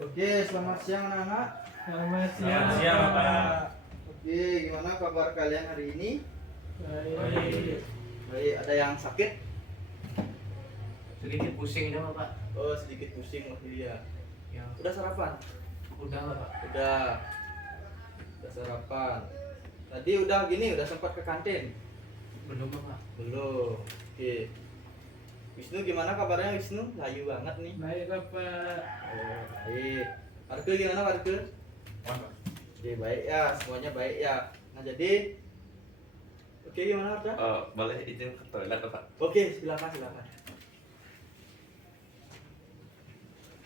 Oke, selamat siang anak-anak. Selamat Selamat siang, Pak. Oke, gimana kabar kalian hari ini? Baik. Baik, ada yang sakit? Sedikit pusing aja Pak. Oh, sedikit pusing waktu dia. Ya, Udah sarapan? udah lah Pak. Udah. Udah sarapan. Tadi udah sempat ke kantin? Belum Pak. Belum. Oke. Wisnu gimana kabarnya Wisnu? Layu banget nih. Baik Bapak. Oh, baik. Warga gimana warga? Oke, baik ya, semuanya baik ya. Nah, jadi oke, gimana Arda? Boleh izin ke toilet Pak? Oke, silakan.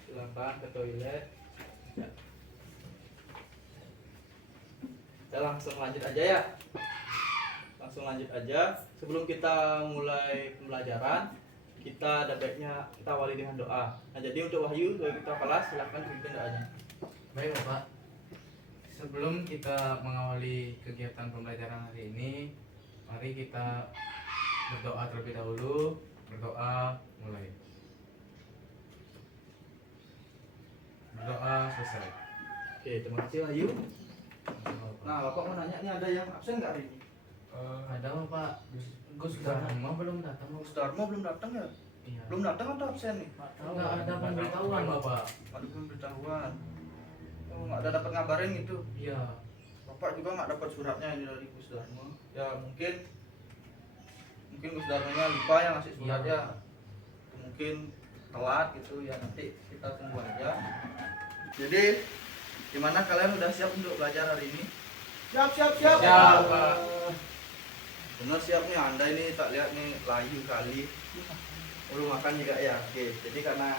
Silakan ke toilet. Ya. Kita langsung lanjut aja ya. Sebelum kita mulai pembelajaran, kita ada baiknya kita awali dengan doa. Nah, jadi untuk Wahyu, sebagai kita kelas, silakan pimpin doanya. Baik Bapak. Sebelum kita mengawali kegiatan pembelajaran hari ini, mari kita berdoa terlebih dahulu. Berdoa mulai. Berdoa selesai. Oke, terima kasih Wahyu. Nah, Bapak mau nanya nih, ada yang absen nggak hari ini? Ada Bapak. Gus Dharma belum datang. Gus Darmo belum datang ya? Iya. Belum datang atau absen nih? Enggak ada pemberitahuan Bapak. Ada pemberitahuan. Oh, nggak ada dapat ngabarin gitu. Iya. Bapak juga nggak dapat suratnya ini dari Gus Darmo. Ya mungkin Gus Darmonya lupa ya ngasih surat Iya. ya. Mungkin telat gitu ya, nanti kita tunggu aja. Jadi gimana, kalian udah siap untuk belajar hari ini? Siap. Siap, Pak. Benar siap nih, Anda ini tak lihat nih layu kali. Belum makan juga ya. Oke, jadi karena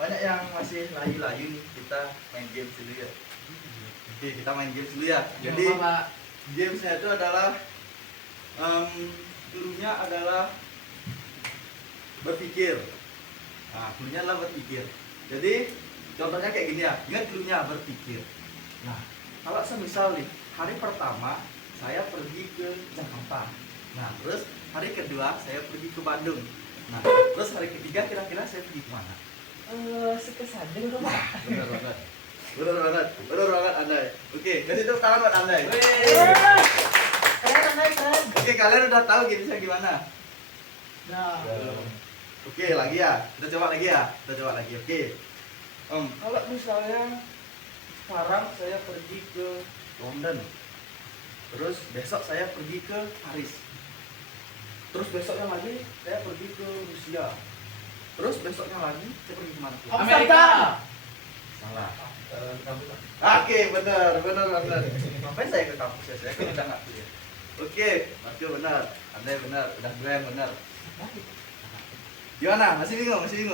banyak yang masih layu-layu nih, kita main game dulu ya. Oke, kita main game dulu ya. Jadi Bapak. gamesnya itu adalah dulunya adalah berpikir. Nah, dulunya adalah berpikir. Jadi contohnya kayak gini ya. Ingat dulunya berpikir. Nah, kalau semisal nih hari pertama saya pergi ke Jakarta. Nah, terus hari kedua saya pergi ke Bandung. Nah, terus hari ketiga kira-kira saya pergi kemana? Sekesadeng kok Pak. Benar banget Anda. Oke, kasih tepuk tangan buat Anda. Keren. Oke, kalian udah tahu gamesnya gimana? Nah, Oke, lagi ya. Kita coba lagi. Oke. Kalau misalnya sekarang saya pergi ke London, terus besok saya pergi ke Paris, terus besoknya lagi saya pergi ke Rusia, terus besoknya lagi saya pergi kemana? Amerika. Salah. Oke, benar. Ngapain saya ke kampus ya? Saya kan udah nggak kuliah. Oke, Marco benar. Anda benar. Udah gue yang benar. Gimana? Masih bingung? Masih.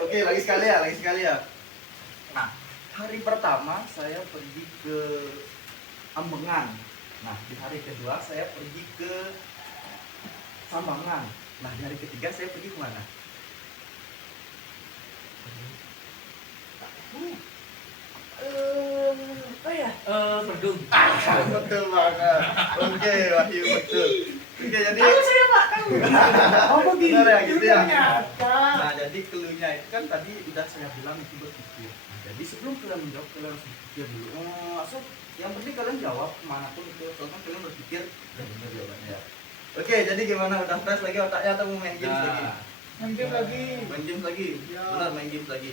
Oke, lagi sekali ya. Nah, hari pertama saya pergi ke Ambengan. Nah, di hari kedua saya pergi ke Sambangan. Nah, di hari ketiga saya pergi kemana? apa ya? Berdung. Betul banget. Oke, Wahyu betul. Oke, jadi Saya Pak tahu. Oh begini. benar ya gitu ya. Ternyata. Nah, jadi clue-nya itu kan tadi udah saya bilang itu berpikir. Nah, jadi sebelum kalian menjawab, kalian harus berpikir dulu. Yang penting kalian jawab kemanapun itu, soalnya kalian berpikir udah benar jawabannya. Oke, jadi gimana? Udah fresh lagi otaknya atau mau main games lagi? Nanti lagi. Main games lagi? Ya. Benar, main games lagi.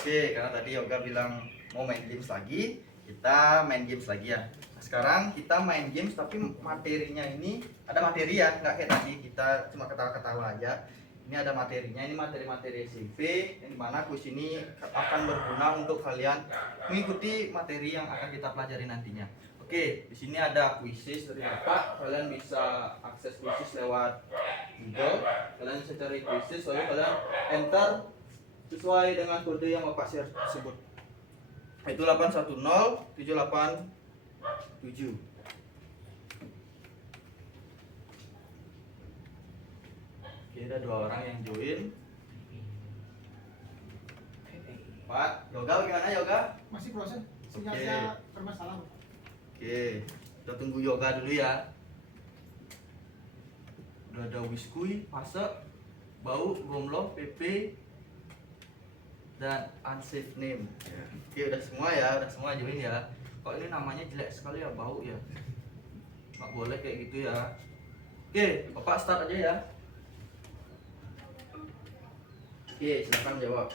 Oke, karena tadi Yoga bilang mau main games lagi, kita main games lagi ya. Nah, sekarang kita main games tapi materinya ini ada materi ya, nggak kayak tadi kita cuma ketawa-ketawa aja. Ini ada materinya, ini materi-materi SMP yang dimana kuis ini akan berguna untuk kalian mengikuti materi yang akan kita pelajari nantinya. Oke, di sini ada kuisis dari Bapak. Kalian bisa akses kuisis lewat Google. Kalian bisa cari kuisis, lalu kalian enter sesuai dengan kode yang Bapak share tersebut. Itu 810787. Oke, ada 2 orang yang join. Pak, Yoga gimana Yoga? Masih proses. Sinyal Oke. saya bermasalah. Oke, kita tunggu Yoga dulu ya. Udah ada Wiskui, Fase, Bau, Gomlo, PP, dan unsafe name. Oke, udah semua ya, udah semua join ya. Kok ini namanya jelek sekali ya, bau ya. Nggak boleh kayak gitu ya. Oke, Bapak start aja ya. Oke, silakan jawab.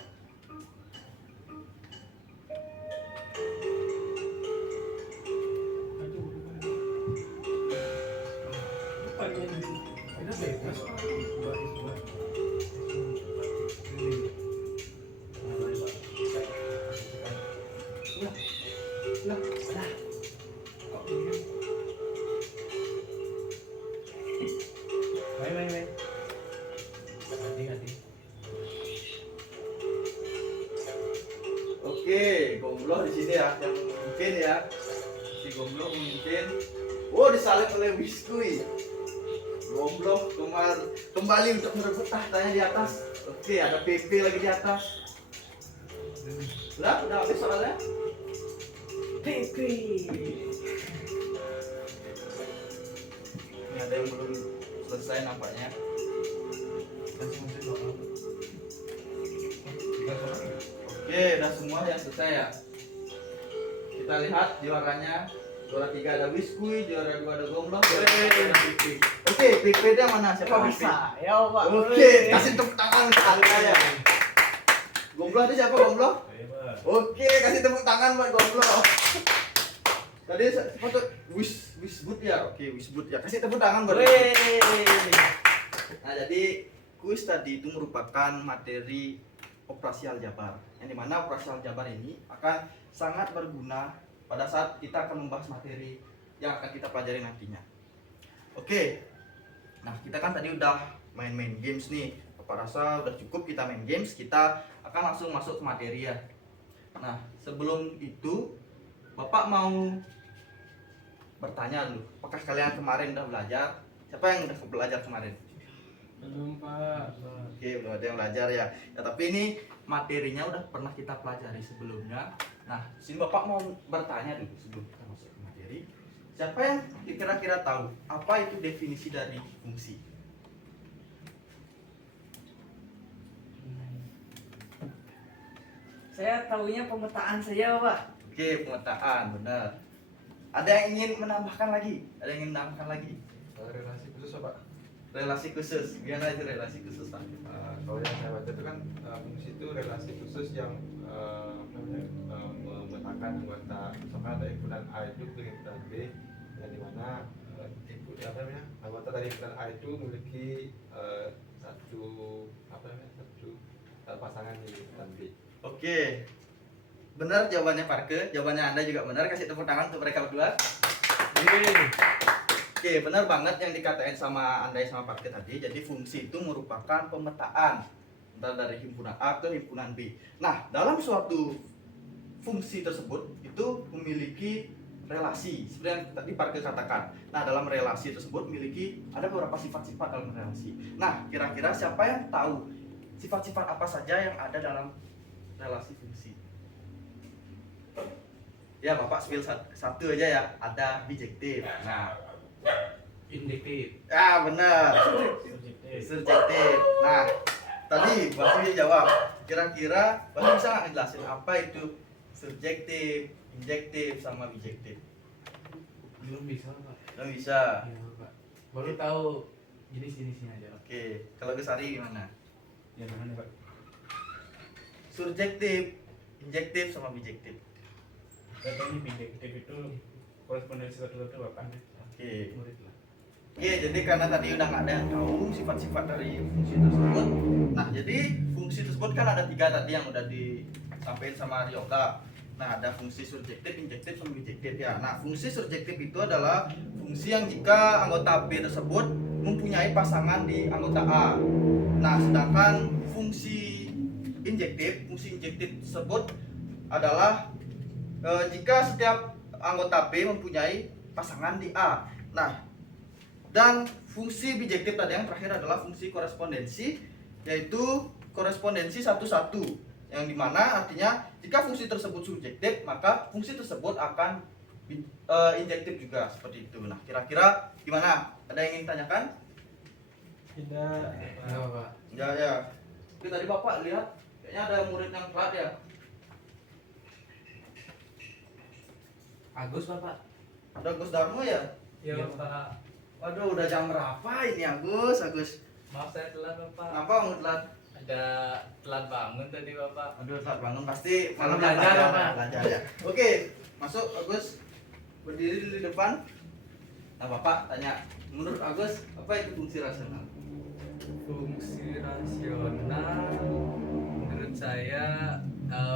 Oke, Gombloh di sini ya, yang mungkin ya. Si Gombloh mungkin. Oh, disalib oleh Wiskui. Gombloh kembali untuk merebut tahtanya di atas. Oke, ada PP lagi di atas. Udah habis soalnya. PP. Ini ada yang belum selesai nampaknya. Oke, udah semua yang selesai ya. Kita lihat juaranya. Juara 3 ada Wiskui, juara 2 ada Gombloh, juara 3 ada PP. Oke, PP dia mana? Siapa PP? Ya Pak. Oke, kasih tepuk tangan sekali aja. Gombloh itu siapa Gombloh? Oke, kasih tepuk tangan buat Gombloh. Tadi foto Wisbut ya. Oke, Wisbut ya. Kasih tepuk tangan buat. Nah, jadi kuis tadi itu merupakan materi operasi aljabar. Yang dimana operasi aljabar ini akan sangat berguna pada saat kita akan membahas materi yang akan kita pelajari nantinya. Oke. Nah, kita kan tadi udah main-main games nih. Bapak rasa udah cukup kita main games, kita akan langsung masuk ke materi ya. Nah, sebelum itu Bapak mau bertanya dulu, apakah kalian kemarin udah belajar? Siapa yang udah belajar kemarin? Belum Pak. Oke, belum ada yang belajar ya. Ya, tapi ini materinya udah pernah kita pelajari sebelumnya. Nah, sini Bapak mau bertanya dulu sebelum kita masuk ke materi. Siapa yang kira-kira tahu apa itu definisi dari fungsi? Saya tahunya pemetaan saja, Pak. Oke, pemetaan, benar. Ada yang ingin menambahkan lagi? Ada yang ingin menambahkan lagi? Relasi khusus apa? Relasi khusus. Gimana itu relasi khusus, Pak? Kalau yang saya baca itu kan fungsi itu relasi khusus yang memetakan anggota. Misalkan ada himpunan A itu dengan himpunan B, yang dimana anggota dari himpunan A itu memiliki satu pasangan di himpunan B. Oke. Benar jawabannya Parke, jawabannya Anda juga benar. Kasih tepuk tangan untuk mereka berdua. Oke, benar banget yang dikatain sama Anda sama Parke tadi. Jadi fungsi itu merupakan pemetaan antara dari himpunan A ke himpunan B. Nah, dalam suatu fungsi tersebut itu memiliki relasi seperti yang tadi Parke katakan. Nah, dalam relasi tersebut memiliki ada beberapa sifat-sifat dalam relasi. Nah, kira-kira siapa yang tahu sifat-sifat apa saja yang ada dalam relasi fungsi? Ya, Bapak spill satu aja ya. Ada bijektif. Nah, Induktif. ya benar. Subjektif. Nah, tadi Bapak jawab. Kira-kira Bapak bisa nggak ngejelasin apa itu subjektif, injektif, sama bijektif? Belum bisa Pak. Belum bisa. Iya Pak. Baru tahu jenis-jenisnya aja. Oke, kalau Gesari gimana? Ya mana Pak? Subjektif, injektif, sama bijektif. Katanya bijektif itu korespondensi satu-satu Bapak. Oke. Murid lah. Oke, jadi karena tadi udah nggak ada yang tahu sifat-sifat dari fungsi tersebut. Nah, jadi fungsi tersebut kan ada 3 tadi yang udah disampaikan sama Ryoga. Nah, ada fungsi subjektif, injektif, sama bijektif ya. Nah, fungsi subjektif itu adalah fungsi yang jika anggota B tersebut mempunyai pasangan di anggota A. Nah, sedangkan fungsi injektif tersebut adalah jika setiap anggota B mempunyai pasangan di A. Nah, dan fungsi bijektif tadi yang terakhir adalah fungsi korespondensi, yaitu korespondensi satu-satu, yang dimana artinya jika fungsi tersebut subjektif maka fungsi tersebut akan injektif juga seperti itu. Nah, kira-kira gimana? Ada yang ingin tanyakan? Tidak. Enggak Pak. Ya. Itu tadi Bapak lihat Kayaknya ada murid yang telat ya. Agus Bapak. Ada Gus Darmo ya? Iya Bapak. Waduh, udah jam berapa ini Agus? Maaf saya telat Bapak. Kenapa kamu telat? Ada telat bangun tadi Bapak. Aduh, telat bangun pasti malam Belajar, Pak. belajar ya. Oke, masuk Agus. Berdiri di depan. Nah, Bapak tanya, menurut Agus apa itu fungsi rasional? Fungsi rasional menurut saya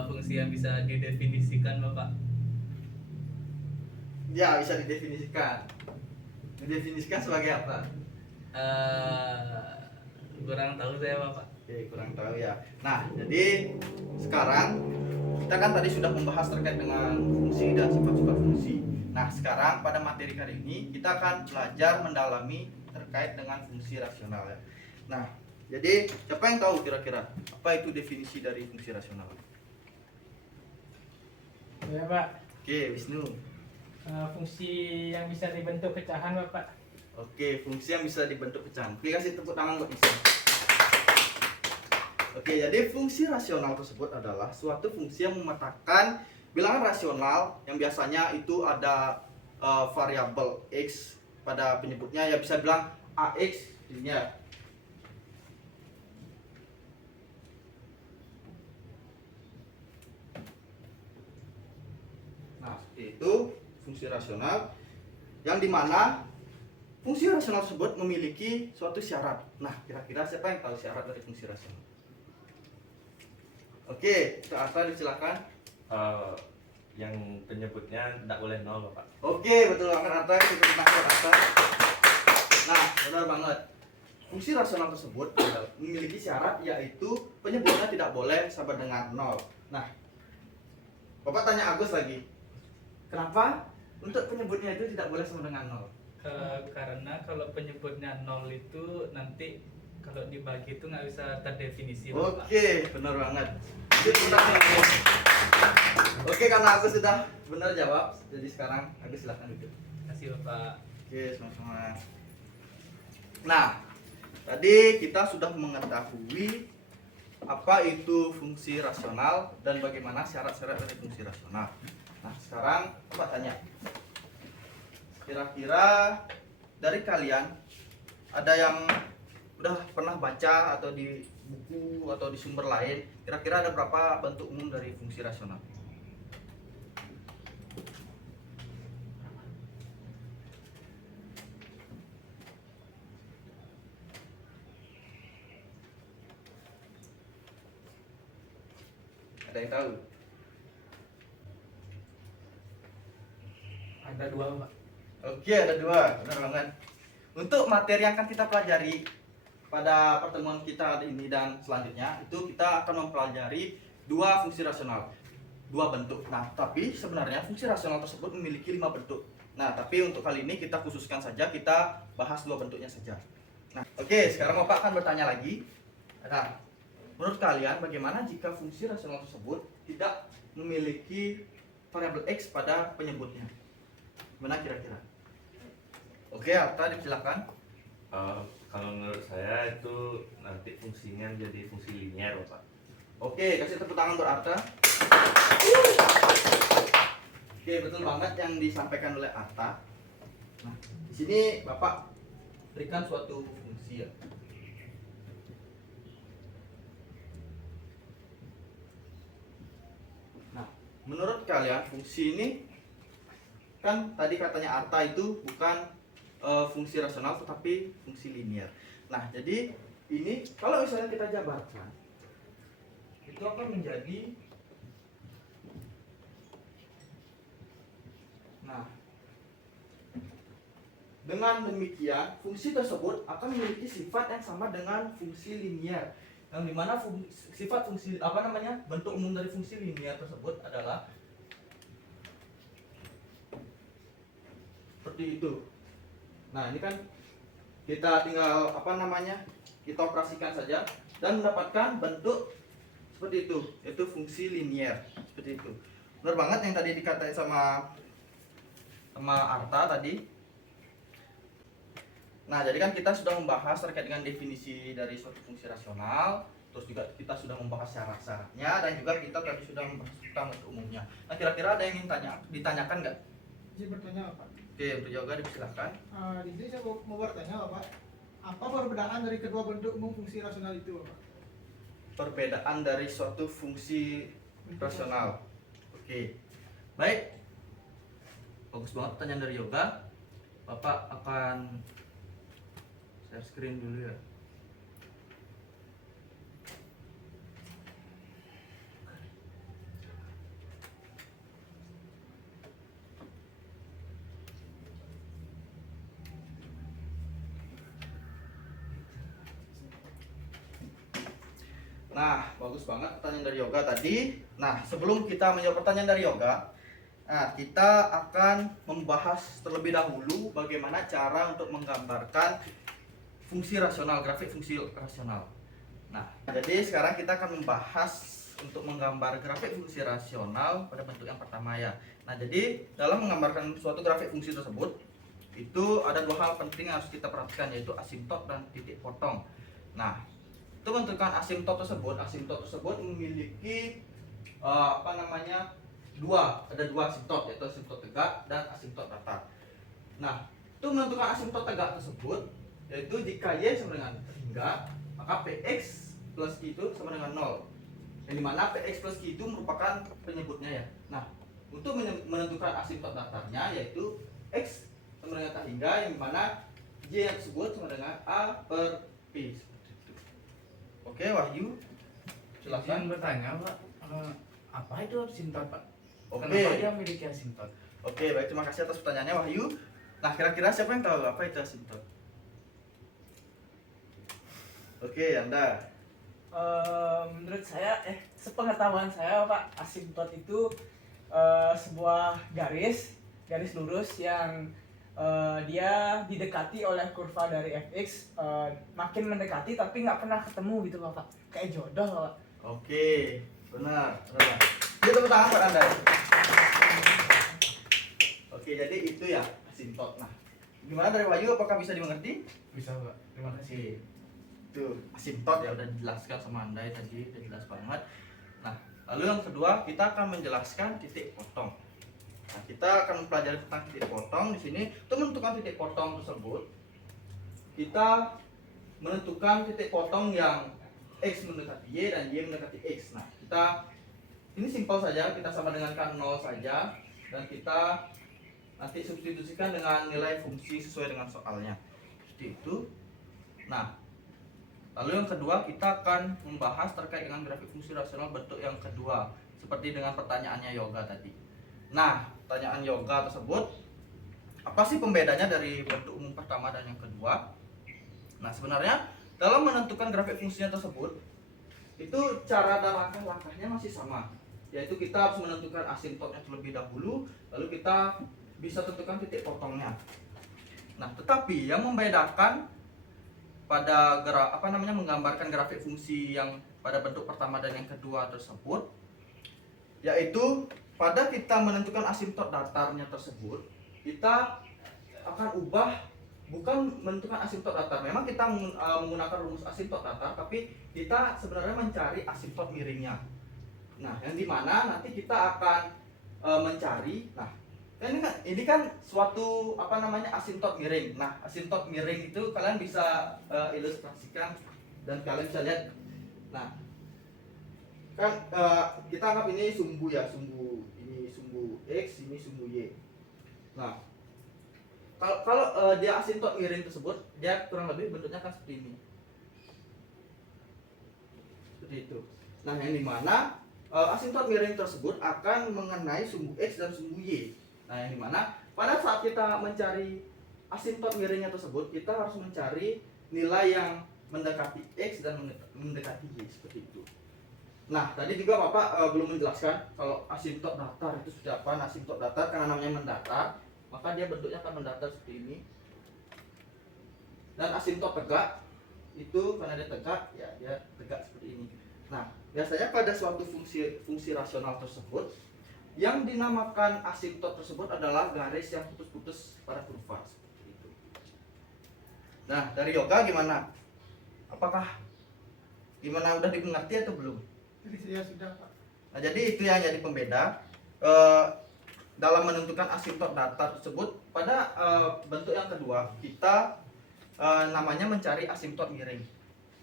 fungsi yang bisa didefinisikan Bapak. Ya, bisa didefinisikan. Didefinisikan sebagai apa? Kurang tahu saya Bapak. Oke, kurang tahu ya. Nah, jadi sekarang kita kan tadi sudah membahas terkait dengan fungsi dan sifat-sifat fungsi. Nah, sekarang pada materi kali ini kita akan belajar mendalami terkait dengan fungsi rasional ya. Nah, jadi siapa yang tahu kira-kira apa itu definisi dari fungsi rasional? Ya Pak, Oke, Wisnu. fungsi yang bisa dibentuk pecahan Bapak. Oke, fungsi yang bisa dibentuk pecahan. Oke, kasih tepuk tangan buat Wisnu. Oke, jadi fungsi rasional tersebut adalah suatu fungsi yang memetakan bilangan rasional yang biasanya itu ada variabel x pada penyebutnya, ya bisa bilang ax ini ya. Nah, seperti itu fungsi rasional yang dimana fungsi rasional tersebut memiliki suatu syarat. Nah, kira-kira siapa yang tahu syarat dari fungsi rasional? Oke, Kak Arta silakan. Yang penyebutnya tidak boleh nol Bapak. Oke, betul banget Arta, kita tentang Arta. Nah, benar banget. Fungsi rasional tersebut memiliki syarat yaitu penyebutnya tidak boleh sama dengan nol. Nah, Bapak tanya Agus lagi. Kenapa untuk penyebutnya itu tidak boleh sama dengan nol? Karena kalau penyebutnya nol itu nanti kalau dibagi itu nggak bisa terdefinisi Bapak. Oke, benar banget. Jadi, oke, karena Agus sudah benar jawab, jadi sekarang Agus silahkan duduk. Terima kasih Bapak. Oke, sama-sama. Nah, tadi kita sudah mengetahui apa itu fungsi rasional dan bagaimana syarat-syarat dari fungsi rasional. Nah, sekarang coba tanya. Kira-kira dari kalian ada yang udah pernah baca atau di buku atau di sumber lain, kira-kira ada berapa bentuk umum dari fungsi rasional? Ada yang tahu? Ada dua Pak. Oke, ada dua, benar banget. Untuk materi yang akan kita pelajari pada pertemuan kita ini dan selanjutnya, itu kita akan mempelajari dua fungsi rasional, dua bentuk. Nah, tapi sebenarnya fungsi rasional tersebut memiliki 5 bentuk. Nah, tapi untuk kali ini kita khususkan saja, kita bahas dua bentuknya saja. Nah, oke, sekarang Bapak akan bertanya lagi. Nah, menurut kalian bagaimana jika fungsi rasional tersebut tidak memiliki variabel x pada penyebutnya? Gimana kira-kira? Oke, Arta, silakan. Kalau menurut saya itu nanti fungsinya jadi fungsi linier Bapak. Oke, kasih tepuk tangan untuk Arta. Oke, betul banget yang disampaikan oleh Arta. Nah, di sini Bapak berikan suatu fungsi ya. Nah, menurut kalian fungsi ini kan tadi katanya Arta itu bukan fungsi rasional tetapi fungsi linier. Nah, jadi ini kalau misalnya kita jabarkan itu akan menjadi, nah, dengan demikian fungsi tersebut akan memiliki sifat yang sama dengan fungsi linier, yang dimana bentuk umum dari fungsi linier tersebut adalah seperti itu. Nah, ini kan kita tinggal kita operasikan saja dan mendapatkan bentuk seperti itu, yaitu fungsi linier seperti itu. Benar banget yang tadi dikatain sama Arta tadi. Nah, jadi kan kita sudah membahas terkait dengan definisi dari suatu fungsi rasional, Terus juga kita sudah membahas syarat-syaratnya dan juga kita tadi sudah membahas tentang bentuk umumnya. Nah, kira-kira ada yang ingin ditanyakan nggak? Saya bertanya Bapak. Oke, untuk yoga dipersilakan. Di sini saya mau bertanya Bapak, apa perbedaan dari kedua bentuk umum fungsi rasional itu Bapak? Perbedaan dari suatu fungsi rasional. Oke. Baik. Bagus banget pertanyaan dari yoga. Bapak akan share screen dulu ya. Nah, bagus banget pertanyaan dari yoga tadi. Nah, sebelum kita menjawab pertanyaan dari yoga, nah, kita akan membahas terlebih dahulu bagaimana cara untuk menggambarkan fungsi rasional, grafik fungsi rasional. Nah, jadi sekarang kita akan membahas untuk menggambar grafik fungsi rasional pada bentuk yang pertama ya. Nah, jadi dalam menggambarkan suatu grafik fungsi tersebut, itu ada dua hal penting yang harus kita perhatikan, yaitu asimtot dan titik potong. Nah, untuk menentukan asimtot tersebut memiliki ada dua asimtot, yaitu asimtot tegak dan asimtot datar. Nah, untuk menentukan asimtot tegak tersebut, yaitu jika y sama dengan hingga, maka px plus q itu sama dengan 0. Yang dimana px plus q itu merupakan penyebutnya ya. Nah, untuk menentukan asimtot datarnya, yaitu x sama dengan tak hingga, yang dimana y yang tersebut sama dengan a per p. Oke, Wahyu, silakan. Izin bertanya Pak, apa itu asimtot Pak? Oke. Kenapa dia memiliki asimtot? Oke, baik, terima kasih atas pertanyaannya Wahyu. Nah, kira-kira siapa yang tahu apa itu asimtot? Oke, Anda. Menurut saya, sepengetahuan saya Pak, asimtot itu sebuah garis lurus yang dia didekati oleh kurva dari fx, makin mendekati tapi nggak pernah ketemu gitu Bapak, kayak jodoh Bapak. Oke, benar. Itu tepuk tangan buat Anda. Oke, jadi itu ya asimtot. Nah, gimana dari Wahyu, apakah bisa dimengerti? Bisa Pak, terima kasih. Itu asimtot ya, udah dijelaskan sama Anda ya tadi, udah jelas banget. Nah, lalu yang kedua kita akan menjelaskan titik potong. Nah, kita akan mempelajari tentang titik potong di sini. Untuk menentukan titik potong tersebut, kita menentukan titik potong yang x mendekati y dan y mendekati x. Nah, ini simpel saja, kita sama dengankan 0 saja dan kita nanti substitusikan dengan nilai fungsi sesuai dengan soalnya. Seperti itu. Nah, lalu yang kedua kita akan membahas terkait dengan grafik fungsi rasional bentuk yang kedua, seperti dengan pertanyaannya yoga tadi. Nah, pertanyaan yoga tersebut, apa sih pembedanya dari bentuk umum pertama dan yang kedua? Nah, sebenarnya dalam menentukan grafik fungsinya tersebut, itu cara dan langkah-langkahnya masih sama, yaitu kita harus menentukan asimtotnya terlebih dahulu, lalu kita bisa tentukan titik potongnya. Nah, tetapi yang membedakan pada menggambarkan grafik fungsi yang pada bentuk pertama dan yang kedua tersebut, yaitu pada kita menentukan asimtot datarnya tersebut, kita akan ubah, bukan menentukan asimtot datar. Memang kita menggunakan rumus asimtot datar, tapi kita sebenarnya mencari asimtot miringnya. Nah, yang dimana nanti kita akan mencari. Nah, ini kan suatu asimtot miring. Nah, asimtot miring itu kalian bisa ilustrasikan dan kalian bisa lihat. Nah, kan kita anggap ini sumbu ya, ini sumbu x, ini sumbu y. Nah, kalau dia asimtot miring tersebut, dia kurang lebih bentuknya kan seperti ini, seperti itu. Nah, yang dimana asimtot miring tersebut akan mengenai sumbu x dan sumbu y. Nah, yang dimana pada saat kita mencari asimtot miringnya tersebut, kita harus mencari nilai yang mendekati x dan mendekati y, seperti itu. Nah, tadi juga Bapak belum menjelaskan kalau asimtot datar itu seperti apa. Nah, asimtot datar karena namanya mendatar, maka dia bentuknya akan mendatar seperti ini. Dan asimtot tegak itu karena dia tegak, ya dia tegak seperti ini. Nah, biasanya pada suatu fungsi rasional tersebut, yang dinamakan asimtot tersebut adalah garis yang putus-putus pada kurva, seperti itu. Nah, dari yoga gimana? Apakah Gimana, udah dimengerti atau belum? Jadi saya sudah Pak. Nah, jadi itu yang jadi pembeda dalam menentukan asimtot data tersebut. Pada bentuk yang kedua, kita namanya mencari asimtot miring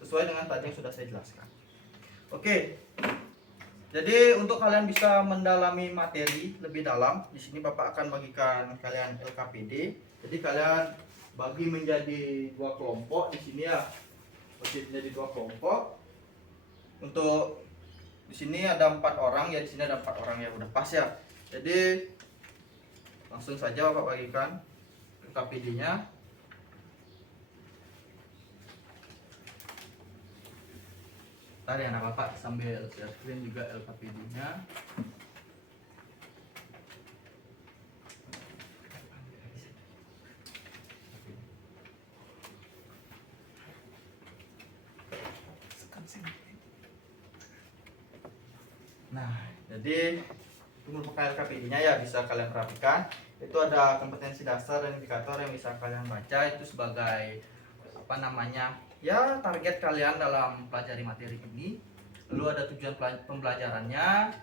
sesuai dengan tadi yang sudah saya jelaskan. Oke. Jadi untuk kalian bisa mendalami materi lebih dalam, di sini Bapak akan bagikan kalian LKPD. Jadi kalian bagi menjadi 2 kelompok di sini ya. Bagi menjadi 2 kelompok. Untuk di sini ada 4 orang ya, di sini ada 4 orang ya, udah pas ya. Jadi langsung saja Bapak bagikan LKPD-nya. Ntar ya, Bapak sambil share screen juga LKPD-nya. Nah, jadi itu merupakan LKPD-nya ya, bisa kalian perhatikan. Itu ada kompetensi dasar dan indikator yang bisa kalian baca, itu sebagai apa namanya, ya target kalian dalam pelajari materi ini. Lalu ada tujuan pembelajarannya,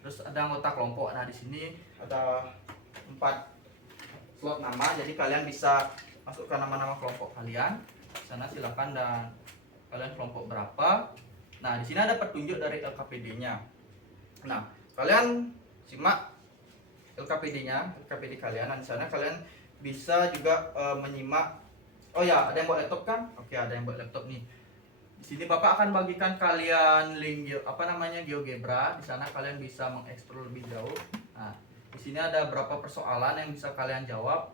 terus ada anggota kelompok. Nah, di sini ada 4 slot nama, jadi kalian bisa masukkan nama-nama kelompok kalian. Di sana silakan, dan kalian kelompok berapa. Nah, di sini ada petunjuk dari LKPD-nya. Nah, kalian simak LKPD-nya, LKPD kalian. Nah, di sana kalian bisa juga menyimak. Oh ya, ada yang buat laptop kan? Oke, ada yang buat laptop nih. Di sini Bapak akan bagikan kalian link GeoGebra. Di sana kalian bisa mengeksplor lebih jauh. Nah, di sini ada beberapa persoalan yang bisa kalian jawab.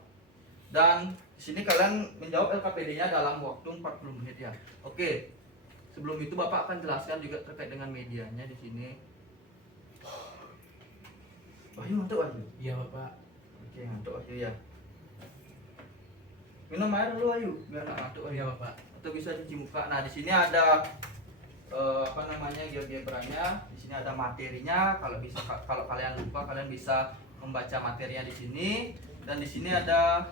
Dan di sini kalian menjawab LKPD-nya dalam waktu 40 menit ya. Oke. Sebelum itu Bapak akan jelaskan juga terkait dengan medianya di sini. Wahyu ngantuk Wahyu? Iya Bapak. Oke, ngantuk Wahyu ya. Minum air dulu Wahyu, biar nggak ngantuk Wahyu. Iya Bapak. Atau bisa cuci muka. Nah, di sini ada apa namanya, GeoGebra-nya. Di sini ada materinya. Kalau kalian lupa, kalian bisa membaca materinya di sini. Dan di sini ada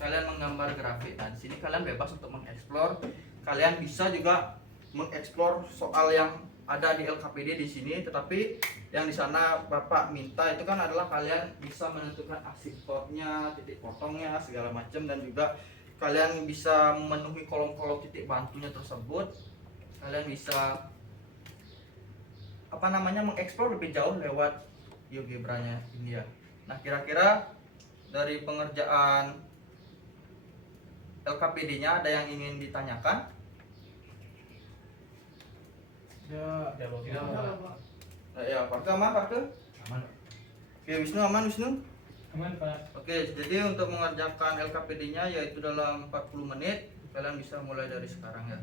kalian menggambar grafik. Nah, di sini kalian bebas untuk mengeksplor. Kalian bisa juga mengeksplor soal yang ada di LKPD di sini, tetapi yang di sana Bapak minta itu kan adalah kalian bisa menentukan asimtotnya, titik potongnya, segala macam, dan juga kalian bisa memenuhi kolom-kolom titik bantunya tersebut. Kalian bisa apa namanya, mengeksplor lebih jauh lewat GeoGebra-nya ini ya. Nah, kira-kira dari pengerjaan LKPD-nya ada yang ingin ditanyakan? Ya, Ya Bapak. Ya, Pak. Ya, Parke aman, Parke? Aman. Oke, Wisnu aman, Wisnu? Aman Pak. Oke, jadi untuk mengerjakan LKPD-nya yaitu dalam 40 menit. Kalian bisa mulai dari sekarang ya.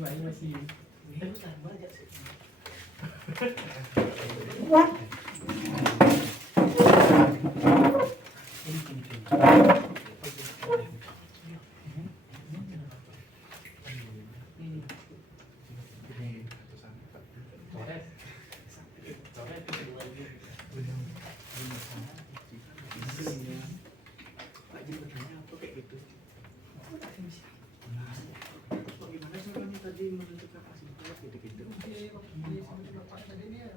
Wahyu masih. Bapak tadi ini ya.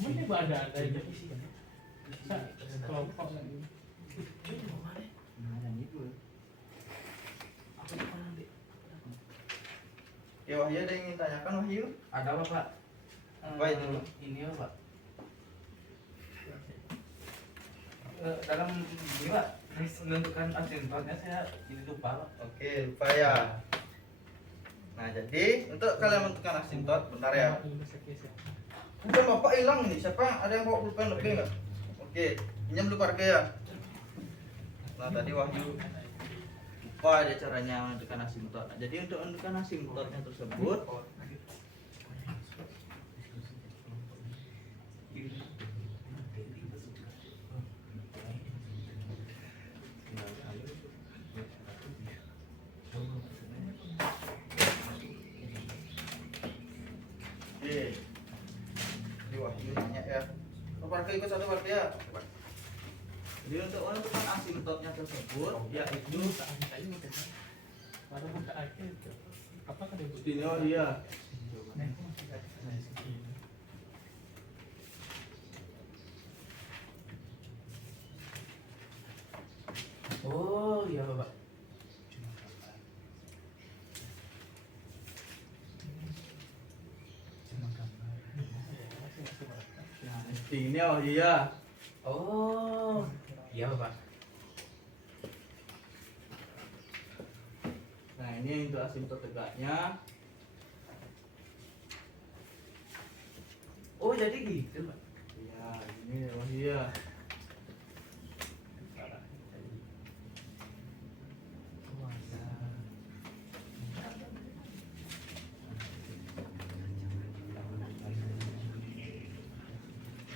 Mana Pak ada itu? Kelompok lagi. Oke, Wahyu ada yang ingin tanyakan, Wahyu? Ada Bapak. Baik dulu. Ini ya Pak. Dalam ini Pak, menentukan asimtotnya saya ini lupa Pak. Oke, lupa ya. Nah, jadi untuk kalian menentukan asimtot, bentar ya. Bukan Bapak hilang nih, siapa ada yang bawa pulpen lebih nggak? Oke, pinjam dulu Parke ya. Nah, tadi Wahyu lupa ada caranya menentukan asimtot. Nah, jadi untuk menentukan asimtotnya tersebut, Parke ikut satu Parke ya. Jadi untuk menentukan asimptotnya tersebut yaitu Apakah dia ini oh iya. Oh iya bapak. Nah, ini oh iya. Oh iya bapak. Nah, ini untuk asimptot tegaknya. Oh jadi gitu pak. Iya, ini oh iya.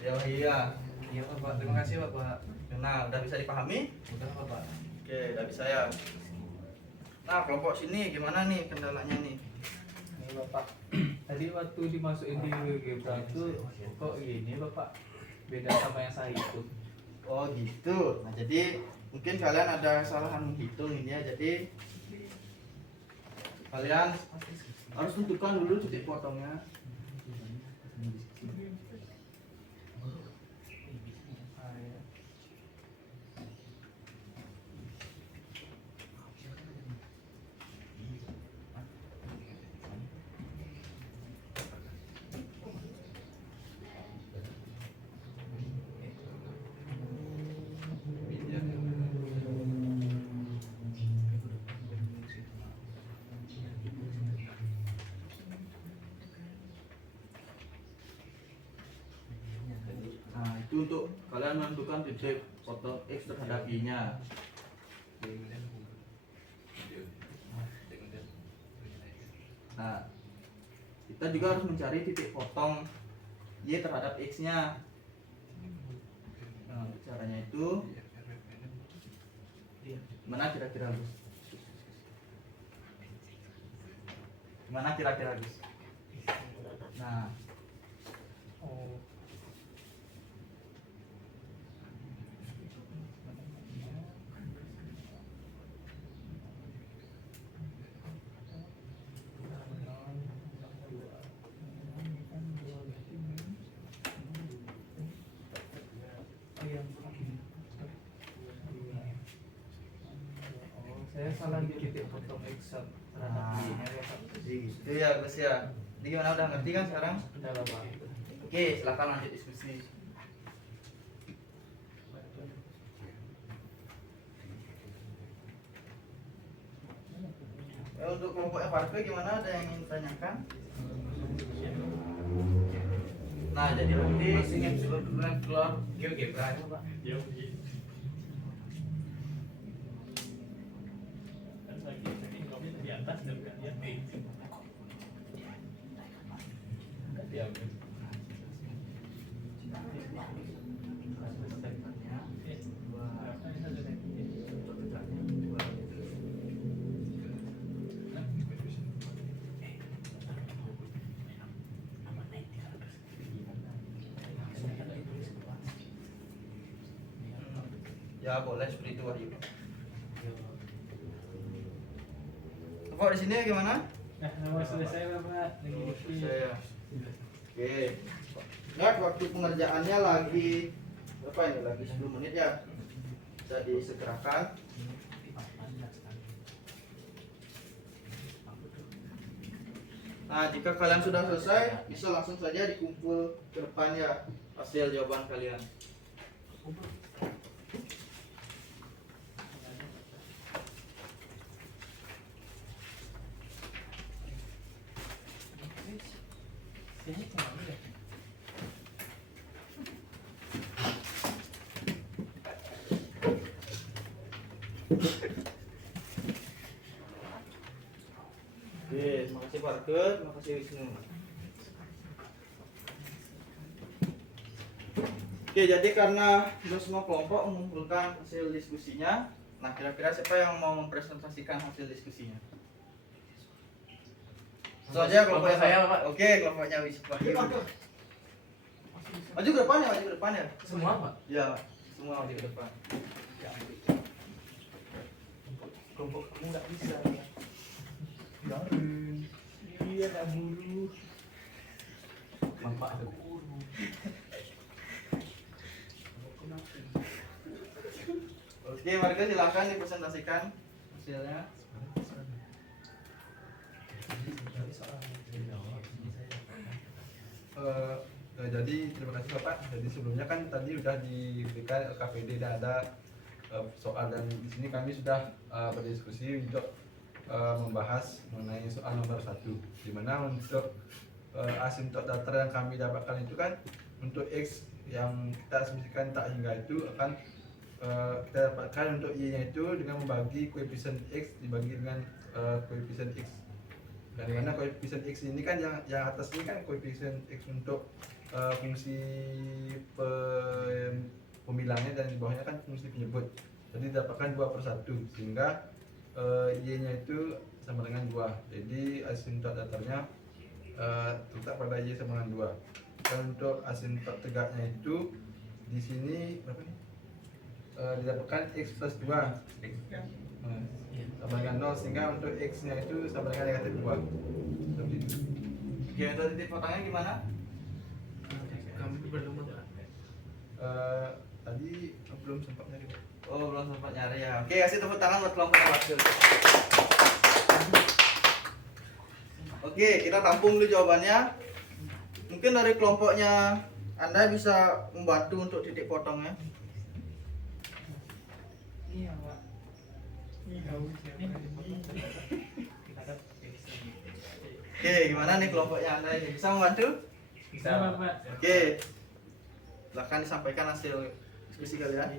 Ya oh iya. Iya bapak. Terima kasih bapak. Nah, udah bisa dipahami? Udah bapak. Oke, udah bisa ya. Nah, kelompok sini gimana nih kendalanya nih? Ini bapak. Tadi waktu dimasukin di GeoGebra itu kok ini bapak beda sama yang saya ikut. Oh gitu. Nah jadi mungkin kalian ada kesalahan menghitung ini ya. Jadi kalian harus tentukan dulu titik potongnya. Nah itu untuk kalian menentukan titik potong X terhadap Y-nya. Nah kita juga harus mencari titik potong Y terhadap X-nya. Nah caranya itu gimana kira-kira Gus? Gimana kira-kira Gus? Nah Oh. Saya salah di titik potong X terhadap Y-nya ya pak. gitu ya Gus ya. Jadi gimana udah ngerti kan sekarang? Udah bapak. Oke, silakan lanjut diskusi. Ya, untuk kelompok FRP gimana? Ada yang ingin ditanyakan? Nah, jadi nanti Masih yang sebelum keluar GeoGebra ya pak. Di atas dan di atas. ya boleh seperti itu Wahyu. Kok di sini gimana? Nah, nama selesai bapak. Oh, selesai ya. Oke. Nah, waktu pengerjaannya lagi berapa ini? Lagi 10 menit ya. Bisa disegerakan. Nah, jika kalian sudah selesai, bisa langsung saja dikumpul ke depan ya hasil jawaban kalian. Oke, terima kasih Parke, terima kasih Wisnu. Oke, jadi karena sudah semua kelompok mengumpulkan hasil diskusinya, nah kira-kira siapa yang mau mempresentasikan hasil diskusinya? Itu aja kelompoknya Kelompok saya, Pak. Oke, kelompoknya Wahyu. Maju ke depan ya, maju ke depan ya. Semua Pak? Ya, semua maju ke depan. Ya. Kelompok kamu nggak bisa. Iya, ada bulu. Bapak ada guru. Oke, warga silakan dipresentasikan hasilnya. Jadi terima kasih Bapak. Jadi sebelumnya kan tadi sudah diberikan KPD dan ada soal, dan di sini kami sudah berdiskusi untuk membahas mengenai soal nomor 1, di mana untuk asymptot datar yang kami dapatkan itu kan untuk X yang kita asumsikan tak hingga itu akan kita dapatkan untuk Y-nya itu dengan membagi koefisien X dibagi dengan koefisien X. Dan dimana koefisien X ini kan yang atas ini kan koefisien X untuk fungsi pemilangnya, dan di bawahnya kan fungsi penyebut. Jadi didapatkan 2/1 sehingga Y-nya itu sama dengan 2. Jadi asymptot datarnya terletak pada Y sama dengan 2. Dan untuk asymptot tegaknya itu di sini berapa nih? Didapatkan X plus 2 sama dengan 0, sehingga untuk X-nya itu sama dengan negatif 2. Seperti itu. Oke, untuk titik potongnya gimana? Kami belum ada. Tadi belum sempat nyari. Oh, belum sempat nyari ya. Oke, kasih tepuk tangan buat kelompok yang berhasil. Oke, kita tampung dulu jawabannya. Mungkin dari kelompoknya Anda bisa membantu untuk titik potongnya. Iya, Pak. Iya, Oke, gimana nih kelompoknya Anda ini? Bisa membantu? Bisa, Pak. Oke. Silahkan disampaikan hasil diskusi kalian.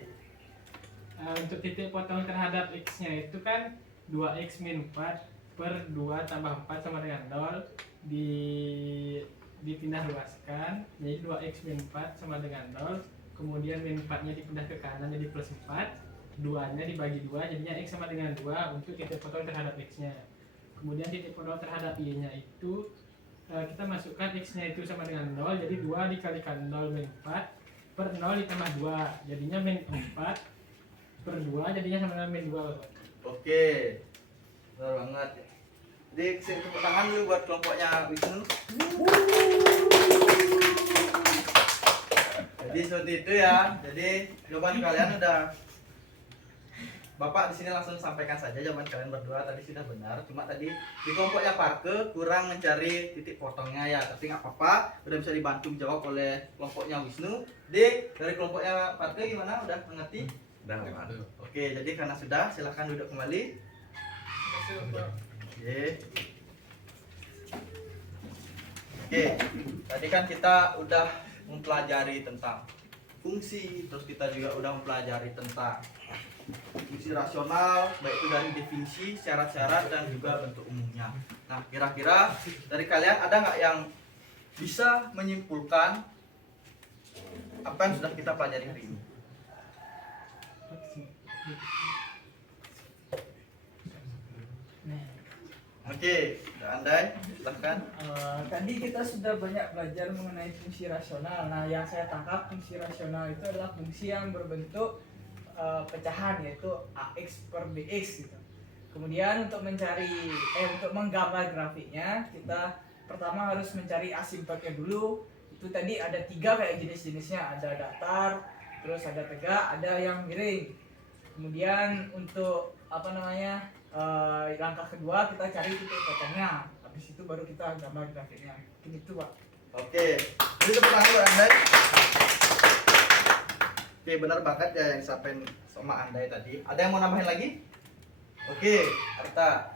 Untuk titik potong terhadap X-nya itu kan 2X min 4 per 2 tambah 4 sama dengan 0, dipindah luaskan, jadi 2X min 4 sama dengan 0, kemudian min 4 nya dipindah ke kanan jadi plus 4, 2 nya dibagi 2 jadinya X sama dengan 2 untuk titik potong terhadap X nya. Kemudian titik potong terhadap Y nya itu kita masukkan X nya itu sama dengan 0, jadi 2 dikalikan 0 min 4 per 0 ditambah 2 jadinya min 4 per 2 jadinya sama dengan min 2. Oke. Benar banget. Jadi kasih tepuk tangan dulu buat kelompoknya Wisnu. Jadi seperti itu ya. Jadi jawaban kalian udah Bapak di sini langsung sampaikan saja jawaban kalian berdua tadi sudah benar. Cuma tadi di kelompoknya Parke kurang mencari titik potongnya ya. Tapi nggak apa-apa, udah bisa dibantu menjawab oleh kelompoknya Wisnu. Dari kelompoknya Parke gimana? Udah mengerti? Udah Pak. Oke, jadi karena sudah, silahkan duduk kembali. Oke, tadi kan kita udah mempelajari tentang fungsi, terus kita juga udah mempelajari tentang fungsi rasional, baik itu dari definisi, syarat-syarat, dan juga bentuk umumnya. Nah, kira-kira dari kalian ada nggak yang bisa menyimpulkan apa yang sudah kita pelajari hari ini? Oke, Andai, silahkan. Tadi kita sudah banyak belajar mengenai fungsi rasional. Nah, yang saya tangkap fungsi rasional itu adalah fungsi yang berbentuk pecahan, yaitu AX per BX gitu. Kemudian untuk untuk menggambar grafiknya, kita pertama harus mencari asimptotnya dulu. Itu tadi ada 3 kayak jenis-jenisnya, ada datar, terus ada tegak, ada yang miring. Kemudian untuk langkah kedua kita cari titik potongnya. Habis itu baru kita gambar grafiknya. Mungkin itu, Pak. Oke, jadi tepuk tangan buat Andai. Oke, benar banget ya yang disampaikan sama Andai tadi. Ada yang mau nambahin lagi? Oke, Arta.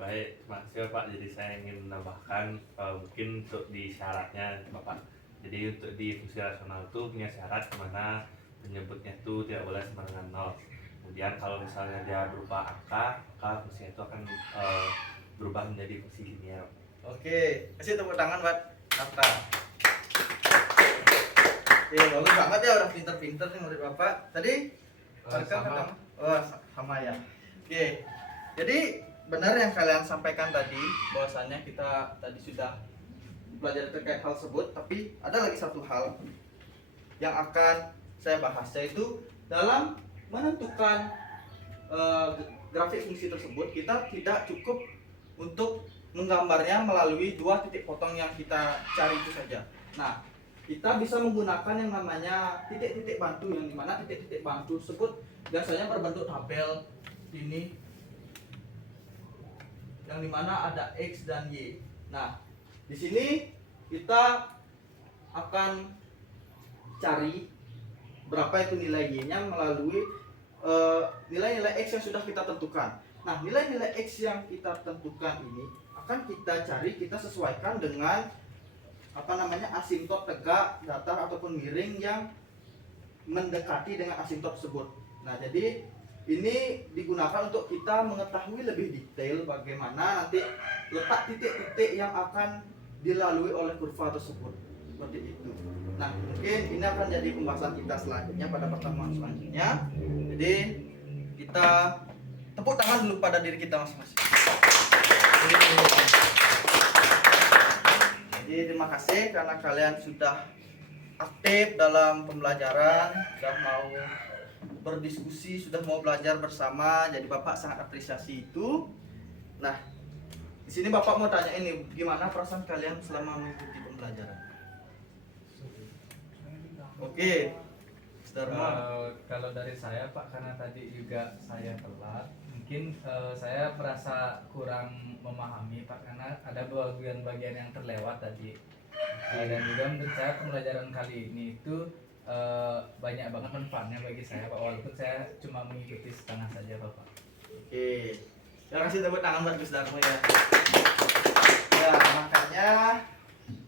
Baik, makasih Pak. Jadi saya ingin menambahkan mungkin untuk di syaratnya Bapak. Jadi untuk di fungsi rasional itu punya syarat dimana penyebutnya itu tidak boleh sama dengan 0. Kemudian kalau misalnya dia berupa angka, maka fungsinya itu akan berubah menjadi fungsi linear. Oke, kasih tepuk tangan buat Arta. Oke, bagus banget ya, udah pinter-pinter nih murid Bapak. Tadi Arta Sama. pertama. Oh, sama ya. Oke. Jadi benar yang kalian sampaikan tadi, bahwasannya kita tadi sudah mempelajari terkait hal tersebut, tapi ada lagi satu hal yang akan saya bahas, yaitu dalam menentukan grafik fungsi tersebut kita tidak cukup untuk menggambarnya melalui dua titik potong yang kita cari itu saja. Nah, kita bisa menggunakan yang namanya titik-titik bantu, yang dimana titik-titik bantu tersebut biasanya berbentuk tabel ini, yang dimana ada X dan Y. Nah, di sini kita akan cari berapa itu nilai Y-nya melalui nilai-nilai X yang sudah kita tentukan. Nah, nilai-nilai X yang kita tentukan ini akan kita cari, kita sesuaikan dengan asimptot tegak, datar ataupun miring yang mendekati dengan asimptot tersebut. Nah, jadi ini digunakan untuk kita mengetahui lebih detail bagaimana nanti letak titik-titik yang akan dilalui oleh kurva tersebut. Seperti itu. Nah, mungkin ini akan jadi pembahasan kita selanjutnya pada pertemuan selanjutnya. Jadi kita tepuk tangan dulu pada diri kita masing-masing. Jadi terima kasih karena kalian sudah aktif dalam pembelajaran, sudah mau berdiskusi, sudah mau belajar bersama. Jadi Bapak sangat apresiasi itu. Nah, di sini Bapak mau tanya ini, gimana perasaan kalian selama mengikuti pembelajaran? Oke, Dharma. Kalau dari saya Pak, karena tadi juga saya telat, mungkin saya merasa kurang memahami Pak, karena ada bagian-bagian yang terlewat tadi. Dan juga menurut saya pembelajaran kali ini itu banyak banget manfaatnya bagi saya Pak, walaupun saya cuma mengikuti setengah saja Bapak. Oke, terima kasih, tepuk tangan buat Gus Darmo ya. Ya, makanya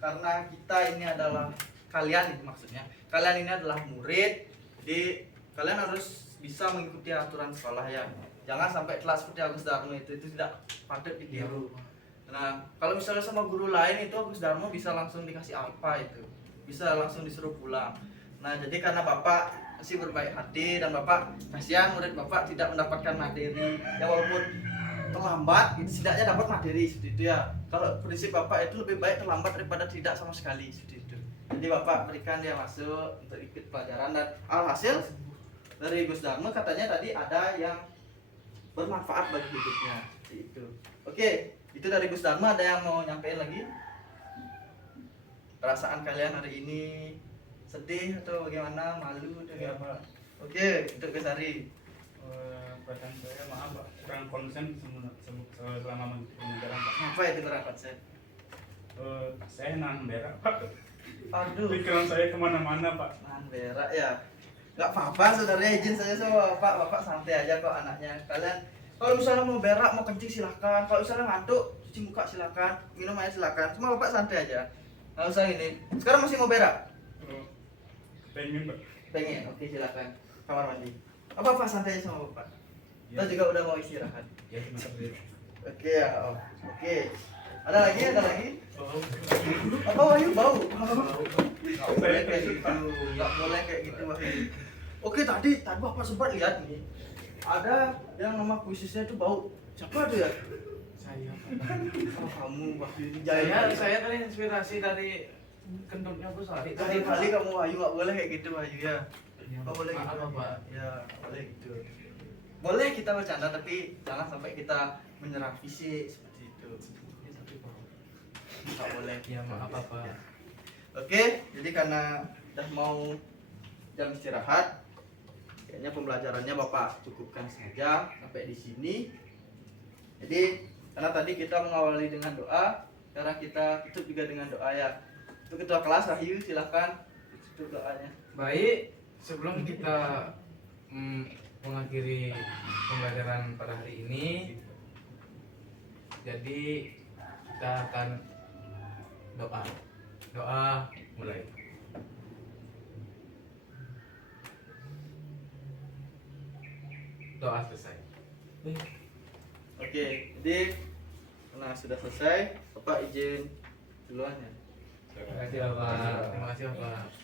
karena kita ini adalah kalian, maksudnya kalian ini adalah murid, jadi kalian harus bisa mengikuti aturan sekolah ya. Jangan sampai kelas seperti Agus Darmo itu tidak patut ditiru. Nah, kalau misalnya sama guru lain itu Agus Darmo bisa langsung dikasih apa itu, bisa langsung disuruh pulang. Nah, jadi karena Bapak masih berbaik hati dan Bapak kasihan murid Bapak tidak mendapatkan materi, ya walaupun terlambat, setidaknya dapat materi seperti itu ya. Kalau prinsip Bapak itu lebih baik terlambat daripada tidak sama sekali seperti itu. Jadi Bapak berikan dia masuk untuk ikut pelajaran, dan alhasil dari Gus Darmo katanya tadi ada yang bermanfaat bagi hidupnya seperti itu. Oke, itu dari Gus Darmo. Ada yang mau nyampein lagi? Perasaan kalian hari ini sedih atau bagaimana, malu atau apa? Oke, untuk Gus Ari. Perasaan saya maaf Pak, kurang konsen selama mengikuti pembelajaran Pak. Apa itu kurang konsen? Saya nahan berak Pak. Aduh, Pikiran saya kemana-mana Pak. nahan berak ya. Gak apa-apa, saudaranya izin saja sama Bapak. Bapak santai aja kok anaknya. Kalian kalau misalnya mau berak, mau kencing silahkan. Kalau misalnya ngantuk, cuci muka silahkan. Minum air silahkan. Cuma Bapak santai aja. Nggak usah ini. Sekarang masih mau berak? Pengen Pak. Pengen? Oke, silahkan. Kamar mandi. Apa santai aja sama Bapak. Kita juga udah mau istirahat. Ya, terima kasih. Oke ya, Om. Oke. Ada lagi? Ada lagi? Apa Wahyu bau? Nggak boleh kayak gitu. Nggak boleh kayak gitu Wahyu. Oke, tadi Bapak sempat lihat nih. Ada yang nama khususnya itu bau. Siapa itu ya? Saya. Oh, kamu Wahyu ini Saya terinspirasi dari kentutnya Bu Sari. kali kamu Wahyu nggak boleh kayak gitu Wahyu ya. Oh, boleh Maaf, gitu. Bapak. Ya, boleh gitu. Boleh kita bercanda tapi jangan sampai kita menyerang fisik seperti itu. Nggak boleh. Ya maaf Bapak. Oke, jadi karena udah mau jam istirahat, kayaknya pembelajarannya Bapak cukupkan saja sampai di sini. Jadi karena tadi kita mengawali dengan doa, sekarang kita tutup juga dengan doa ya. Untuk ketua kelas Rahyu silahkan tutup doanya. Baik, sebelum kita mengakhiri pembelajaran pada hari ini, jadi kita akan doa mulai. Doa selesai. Oke, jadi karena sudah selesai, Bapak izin duluan ya. Terima kasih Bapak. Terima kasih Bapak.